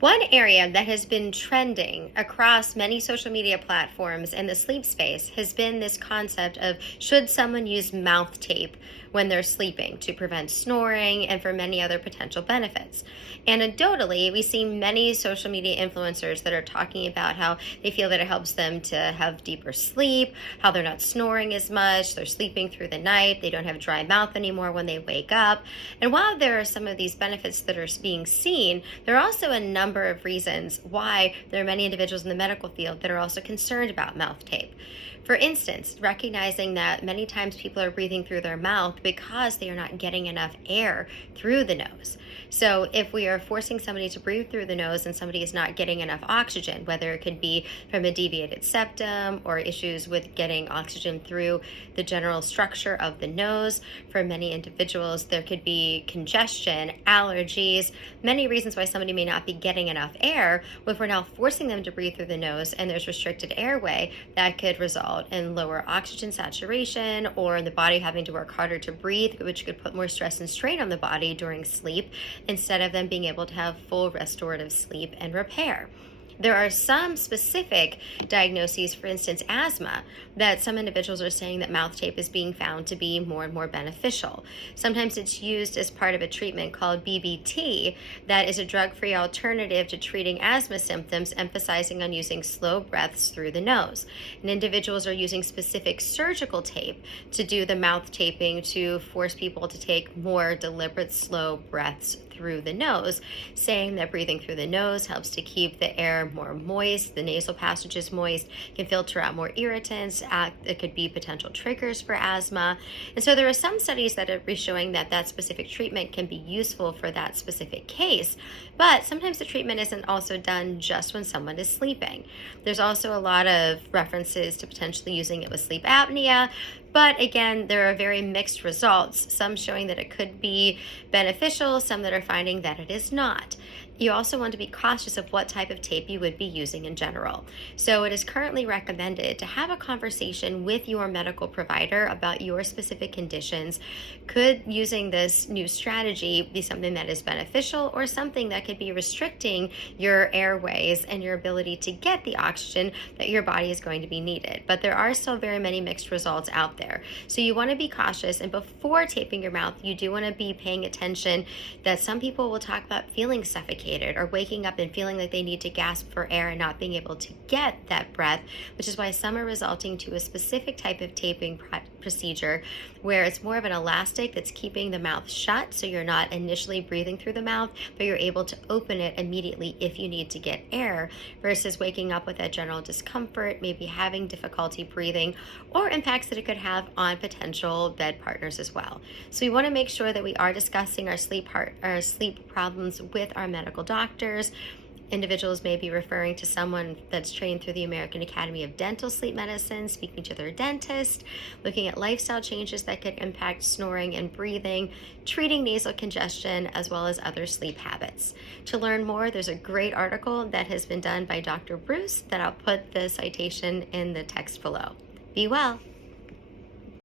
One area that has been trending across many social media platforms in the sleep space has been this concept of should someone use mouth tape when they're sleeping to prevent snoring and for many other potential benefits. Anecdotally, we see many social media influencers that are talking about how they feel that it helps them to have deeper sleep, how they're not snoring as much, they're sleeping through the night, they don't have dry mouth anymore when they wake up. And while there are some of these benefits that are being seen, there are also a number of reasons why there are many individuals in the medical field that are also concerned about mouth tape. For instance, recognizing that many times people are breathing through their mouth because they are not getting enough air through the nose. So if we are forcing somebody to breathe through the nose and somebody is not getting enough oxygen, whether it could be from a deviated septum or issues with getting oxygen through the general structure of the nose, for many individuals there could be congestion, allergies, many reasons why somebody may not be getting enough air. If we're now forcing them to breathe through the nose and there's restricted airway, that could result in lower oxygen saturation or the body having to work harder to breathe, which could put more stress and strain on the body during sleep instead of them being able to have full restorative sleep and repair. There are some specific diagnoses, for instance, asthma, that some individuals are saying that mouth tape is being found to be more and more beneficial. Sometimes it's used as part of a treatment called BBT, that is a drug-free alternative to treating asthma symptoms, emphasizing on using slow breaths through the nose. And individuals are using specific surgical tape to do the mouth taping to force people to take more deliberate, slow breaths through the nose, saying that breathing through the nose helps to keep the air more moist, the nasal passages moist, can filter out more irritants, it could be potential triggers for asthma. And so there are some studies that are showing that that specific treatment can be useful for that specific case, but sometimes the treatment isn't also done just when someone is sleeping. There's also a lot of references to potentially using it with sleep apnea, but again, there are very mixed results, some showing that it could be beneficial, some that are finding that it is not. You also want to be cautious of what type of tape you would be using in general. So it is currently recommended to have a conversation with your medical provider about your specific conditions. Could using this new strategy be something that is beneficial or something that could be restricting your airways and your ability to get the oxygen that your body is going to be needed? But there are still very many mixed results out there. So you want to be cautious, and before taping your mouth, you do want to be paying attention that some people will talk about feeling suffocated or waking up and feeling like they need to gasp for air and not being able to get that breath, which is why some are resulting to a specific type of taping procedure where it's more of an elastic that's keeping the mouth shut, so you're not initially breathing through the mouth, but you're able to open it immediately if you need to get air, versus waking up with that general discomfort, maybe having difficulty breathing, or impacts that it could have on potential bed partners as well. So we want to make sure that we are discussing our sleep problems with our medical doctors. Individuals may be referring to someone that's trained through the American Academy of Dental Sleep Medicine, speaking to their dentist, looking at lifestyle changes that could impact snoring and breathing, treating nasal congestion, as well as other sleep habits. To learn more, there's a great article that has been done by Dr. Breus that I'll put the citation in the text below. Be well.